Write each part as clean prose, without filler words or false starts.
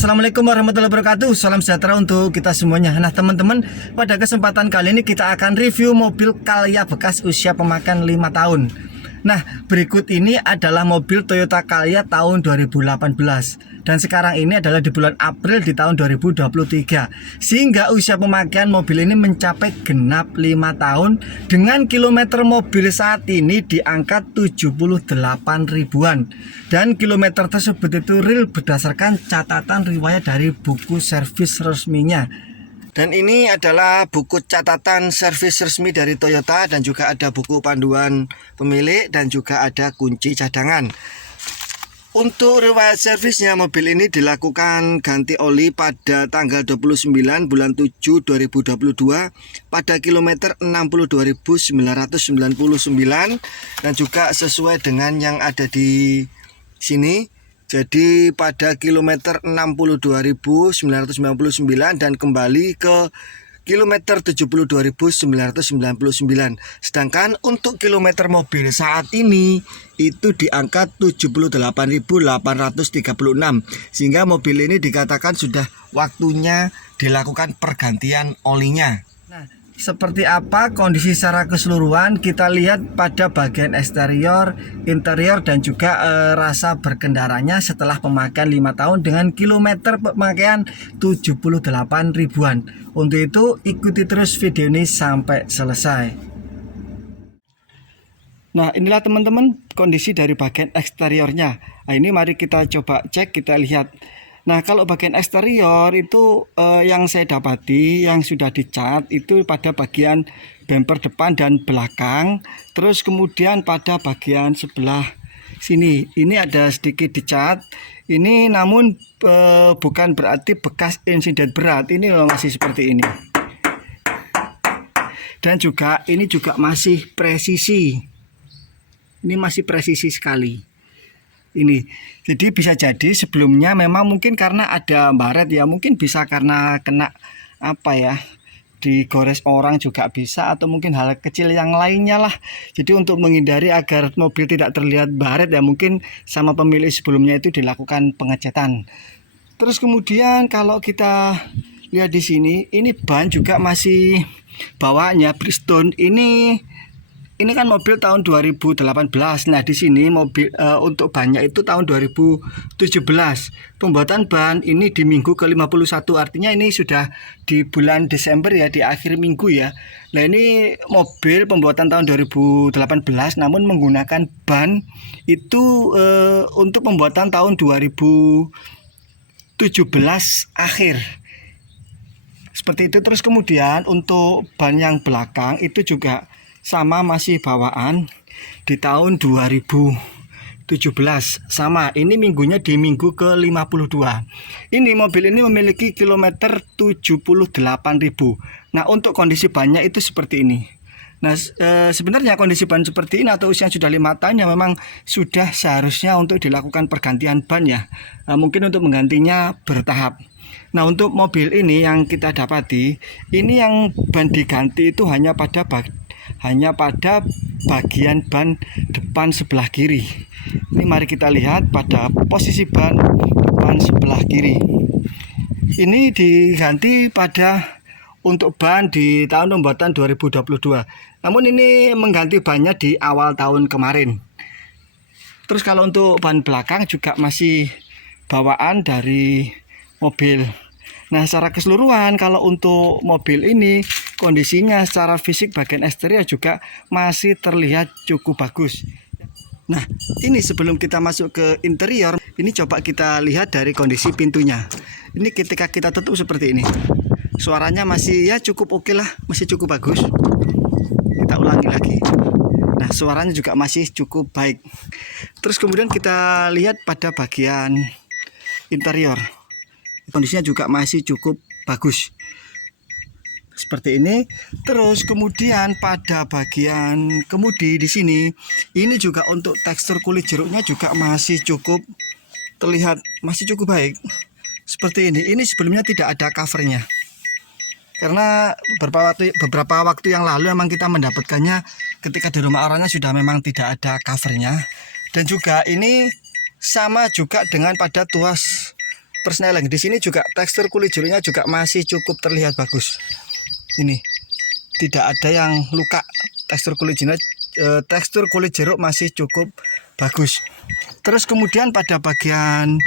Assalamualaikum warahmatullahi wabarakatuh. Salam sejahtera untuk kita semuanya. Nah teman-teman, pada kesempatan kali ini kita akan review mobil Calya bekas usia pemakaian 5 tahun. Nah, berikut ini adalah mobil Toyota Calya tahun 2018. Dan sekarang ini adalah di bulan April di tahun 2023. Sehingga usia pemakaian mobil ini mencapai genap 5 tahun. Dengan kilometer mobil saat ini di angka 78 ribuan. Dan kilometer tersebut itu real berdasarkan catatan riwayat dari buku servis resminya. Dan ini adalah buku catatan servis resmi dari Toyota, dan juga ada buku panduan pemilik dan juga ada kunci cadangan. Untuk riwayat servisnya, mobil ini dilakukan ganti oli pada tanggal 29 bulan 7 2022 pada kilometer 62.999, dan juga sesuai dengan yang ada di sini. Jadi pada kilometer 62.999 dan kembali ke kilometer 72.999. Sedangkan untuk kilometer mobil saat ini itu di angka 78.836. Sehingga mobil ini dikatakan sudah waktunya dilakukan pergantian olinya. Nah, seperti apa kondisi secara keseluruhan kita lihat pada bagian eksterior, interior, dan juga rasa berkendaranya setelah pemakaian 5 tahun dengan kilometer pemakaian 78 ribuan. Untuk itu ikuti terus video ini sampai selesai. Nah, inilah teman-teman kondisi dari bagian eksteriornya. Nah, ini mari kita coba cek, kita lihat. Nah, kalau bagian eksterior itu yang saya dapati yang sudah dicat itu pada bagian bumper depan dan belakang. Terus kemudian pada bagian sebelah sini ini ada sedikit dicat. Ini namun bukan berarti bekas insiden berat. Ini masih seperti ini. Dan juga ini juga masih presisi. Ini masih presisi sekali. Ini jadi bisa jadi sebelumnya memang mungkin karena ada baret ya, mungkin bisa karena kena apa ya, digores orang juga bisa, atau mungkin hal kecil yang lainnya lah. Jadi untuk menghindari agar mobil tidak terlihat baret ya, mungkin sama pemilik sebelumnya itu dilakukan pengecatan. Terus kemudian kalau kita lihat di sini, ini ban juga masih bawaannya Bridgestone. Ini kan mobil tahun 2018. Nah, di sini mobil untuk bannya itu tahun 2017. Pembuatan ban ini di minggu ke-51. Artinya ini sudah di bulan Desember ya, di akhir minggu ya. Nah, ini mobil pembuatan tahun 2018 namun menggunakan ban itu untuk pembuatan tahun 2017 akhir. Seperti itu. Terus kemudian untuk ban yang belakang itu juga sama, masih bawaan di tahun 2017 sama. Ini minggunya di minggu ke-52. Ini mobil ini memiliki kilometer 78.000. Nah, untuk kondisi bannya itu seperti ini. Nah, sebenarnya kondisi ban seperti ini atau usia sudah 5 tahun ya memang sudah seharusnya untuk dilakukan pergantian ban ya. Mungkin untuk menggantinya bertahap. Nah, untuk mobil ini yang kita dapati, ini yang ban diganti itu hanya pada bagian ban depan sebelah kiri. Ini mari kita lihat pada posisi ban depan sebelah kiri. Ini diganti pada untuk ban di tahun pembuatan 2022. Namun ini mengganti bannya di awal tahun kemarin. Terus kalau untuk ban belakang juga masih bawaan dari mobil. Nah, secara keseluruhan kalau untuk mobil ini kondisinya secara fisik bagian eksterior juga masih terlihat cukup bagus. Nah, ini sebelum kita masuk ke interior, ini coba kita lihat dari kondisi pintunya. Ini ketika kita tutup seperti ini. Suaranya masih ya cukup oke lah, masih cukup bagus. Kita ulangi lagi. Nah, suaranya juga masih cukup baik. Terus kemudian kita lihat pada bagian interior. Kondisinya juga masih cukup bagus. Seperti ini. Terus kemudian pada bagian kemudi di sini, ini juga untuk tekstur kulit jeruknya juga masih cukup terlihat, masih cukup baik. Seperti ini. Ini sebelumnya tidak ada covernya. Karena beberapa waktu yang lalu memang kita mendapatkannya ketika di rumah orangnya sudah memang tidak ada covernya. Dan juga ini sama juga dengan pada tuas persneling. Di sini juga tekstur kulit jeruknya juga masih cukup terlihat bagus. Ini tidak ada yang luka. Tekstur kulit jeruk masih cukup bagus. Terus kemudian pada bagian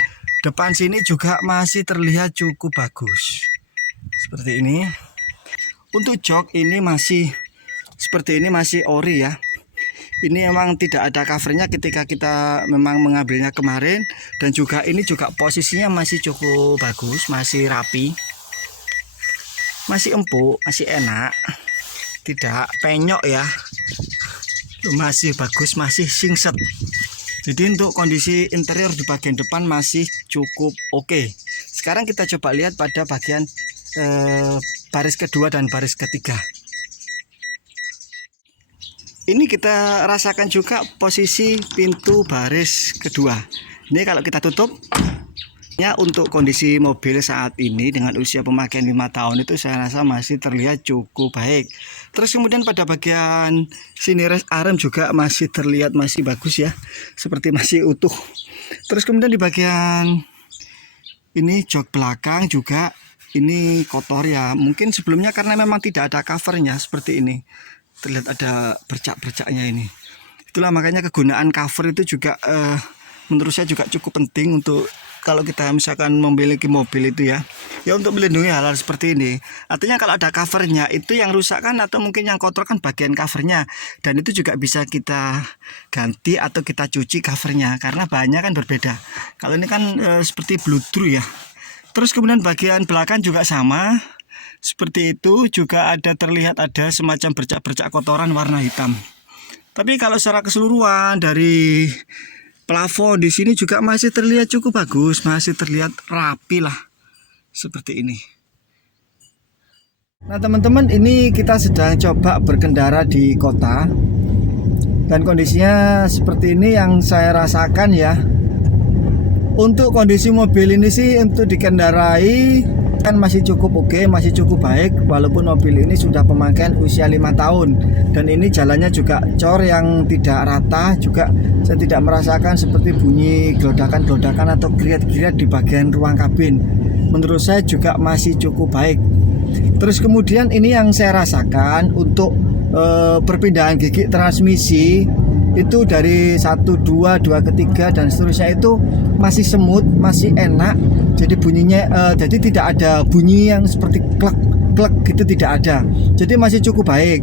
depan sini juga masih terlihat cukup bagus. Seperti ini. Untuk jok ini masih seperti ini, masih ori ya. Ini memang tidak ada covernya ketika kita memang mengambilnya kemarin. Dan juga ini juga posisinya masih cukup bagus, masih rapi, masih empuk, masih enak, tidak penyok ya, masih bagus, masih singset. Jadi untuk kondisi interior di bagian depan masih cukup oke. Sekarang kita coba lihat pada bagian baris kedua dan baris ketiga. Ini kita rasakan juga posisi pintu baris kedua. Ini kalau kita tutup ya, untuk kondisi mobil saat ini dengan usia pemakaian 5 tahun itu saya rasa masih terlihat cukup baik. Terus kemudian pada bagian sini rest arm juga masih terlihat masih bagus ya, seperti masih utuh. Terus kemudian di bagian ini jok belakang juga ini kotor ya, mungkin sebelumnya karena memang tidak ada covernya seperti ini. Terlihat ada bercak-bercaknya ini. Itulah makanya kegunaan cover itu juga menurut saya juga cukup penting untuk kalau kita misalkan memiliki mobil itu ya untuk melindungi hal-hal seperti ini. Artinya kalau ada covernya itu yang rusak kan, atau mungkin yang kotor kan bagian covernya, dan itu juga bisa kita ganti atau kita cuci covernya karena bahannya kan berbeda. Kalau ini kan seperti bludru ya. Terus kemudian bagian belakang juga sama seperti itu, juga terlihat ada semacam bercak-bercak kotoran warna hitam. Tapi kalau secara keseluruhan dari plafon di sini juga masih terlihat cukup bagus, masih terlihat rapi lah seperti ini. Nah teman-teman, ini kita sedang coba berkendara di kota dan kondisinya seperti ini yang saya rasakan ya. Untuk kondisi mobil ini sih untuk dikendarai kan masih cukup oke, masih cukup baik, walaupun mobil ini sudah pemakaian usia 5 tahun dan ini jalannya juga cor yang tidak rata, juga saya tidak merasakan seperti bunyi gelodakan-gelodakan atau geriat-geriat di bagian ruang kabin. Menurut saya juga masih cukup baik. Terus kemudian ini yang saya rasakan untuk perpindahan gigi transmisi itu dari 1, 2, 2 ke 3 dan seterusnya itu masih semut, masih enak. Jadi bunyinya jadi tidak ada bunyi yang seperti klek klek gitu, tidak ada. Jadi masih cukup baik.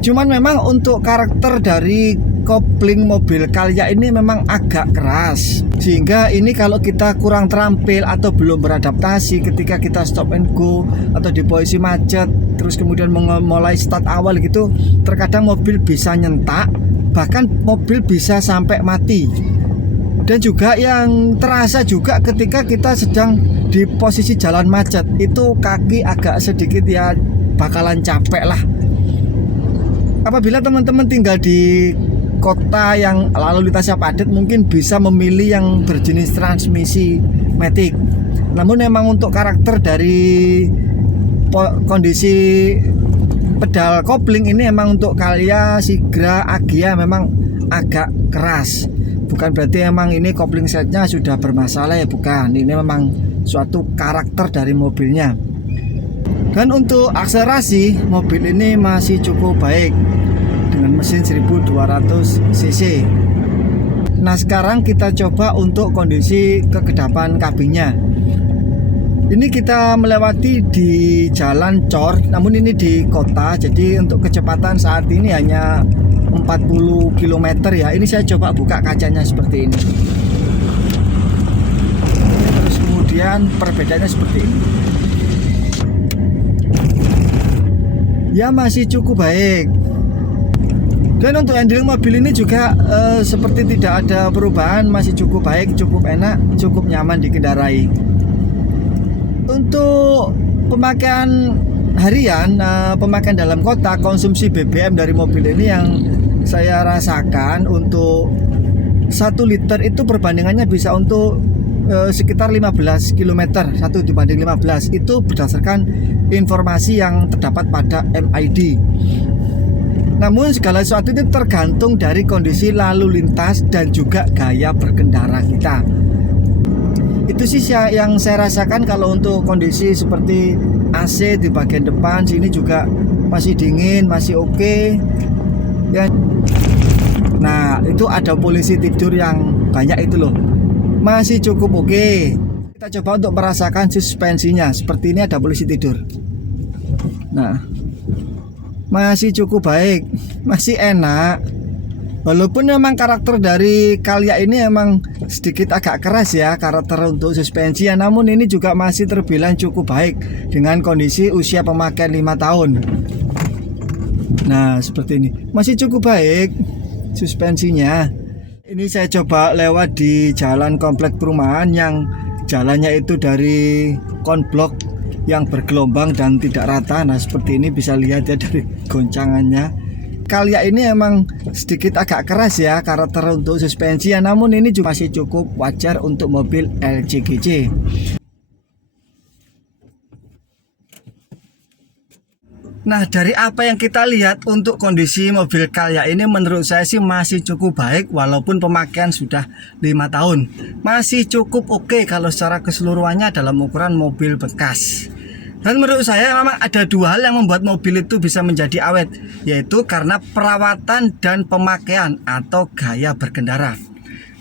Cuman memang untuk karakter dari kopling mobil Calya ini memang agak keras, sehingga ini kalau kita kurang terampil atau belum beradaptasi ketika kita stop and go atau di posisi macet, terus kemudian mulai start awal gitu, terkadang mobil bisa nyentak, bahkan mobil bisa sampai mati. Dan juga yang terasa juga ketika kita sedang di posisi jalan macet, itu kaki agak sedikit ya bakalan capek lah. Apabila teman-teman tinggal di kota yang lalu lintasnya padat, mungkin bisa memilih yang berjenis transmisi matic. Namun memang untuk karakter dari kondisi pedal kopling ini memang untuk Calya, Sigra, Agya memang agak keras. Bukan berarti emang ini kopling setnya sudah bermasalah ya, bukan. Ini memang suatu karakter dari mobilnya. Dan untuk akselerasi, mobil ini masih cukup baik dengan mesin 1200 cc. Nah sekarang kita coba untuk kondisi kegedapan kabinnya. Ini kita melewati di jalan cor, namun ini di kota, jadi untuk kecepatan saat ini hanya 40 km ya. Ini saya coba buka kacanya seperti ini. Terus kemudian perbedaannya seperti ini. Ya masih cukup baik. Dan untuk handling mobil ini juga seperti tidak ada perubahan, masih cukup baik, cukup enak, cukup nyaman dikendarai. Untuk pemakaian harian, pemakaian dalam kota, konsumsi BBM dari mobil ini yang saya rasakan untuk 1 liter itu perbandingannya bisa untuk sekitar 15 km 1 dibanding 15. Itu berdasarkan informasi yang terdapat pada MID. Namun segala sesuatu itu tergantung dari kondisi lalu lintas dan juga gaya berkendara kita. Itu sih yang saya rasakan. Kalau untuk kondisi seperti AC di bagian depan sini juga masih dingin, masih oke ya. Nah itu ada polisi tidur yang banyak itu loh, masih cukup oke. Kita coba untuk merasakan suspensinya. Seperti ini ada polisi tidur. Nah masih cukup baik, masih enak. Walaupun memang karakter dari Calya ini emang sedikit agak keras ya, karakter untuk suspensi ya, namun ini juga masih terbilang cukup baik dengan kondisi usia pemakaian 5 tahun. Nah seperti ini masih cukup baik suspensinya. Ini saya coba lewat di jalan komplek perumahan yang jalannya itu dari konblok yang bergelombang dan tidak rata. Nah seperti ini bisa lihat ya dari goncangannya. Calya ini emang sedikit agak keras ya karakter untuk suspensi ya, namun ini juga masih cukup wajar untuk mobil LCGC. Nah dari apa yang kita lihat untuk kondisi mobil Calya ini, menurut saya sih masih cukup baik walaupun pemakaian sudah 5 tahun. Masih cukup oke kalau secara keseluruhannya dalam ukuran mobil bekas. Dan menurut saya memang ada dua hal yang membuat mobil itu bisa menjadi awet, yaitu karena perawatan dan pemakaian atau gaya berkendara.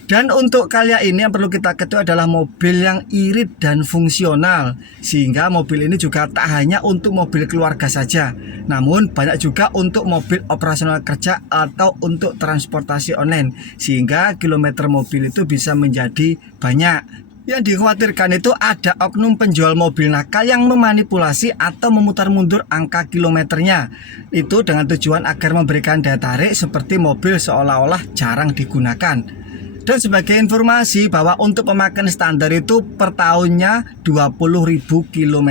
Dan untuk Calya ini yang perlu kita ketahui adalah mobil yang irit dan fungsional, sehingga mobil ini juga tak hanya untuk mobil keluarga saja, namun banyak juga untuk mobil operasional kerja atau untuk transportasi online, sehingga kilometer mobil itu bisa menjadi banyak. Yang dikhawatirkan itu ada oknum penjual mobil nakal yang memanipulasi atau memutar mundur angka kilometernya, itu dengan tujuan agar memberikan daya tarik seperti mobil seolah-olah jarang digunakan. Dan sebagai informasi bahwa untuk pemakaian standar itu per tahunnya 20.000 km.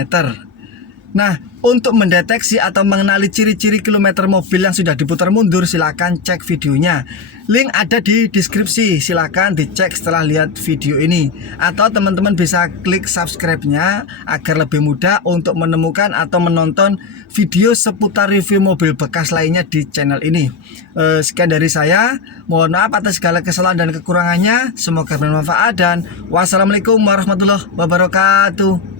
Nah untuk mendeteksi atau mengenali ciri-ciri kilometer mobil yang sudah diputar mundur, silahkan cek videonya. Link ada di deskripsi, silahkan dicek setelah lihat video ini. Atau teman-teman bisa klik subscribe-nya agar lebih mudah untuk menemukan atau menonton video seputar review mobil bekas lainnya di channel ini. Sekian dari saya, mohon maaf atas segala kesalahan dan kekurangannya. Semoga bermanfaat dan wassalamualaikum warahmatullahi wabarakatuh.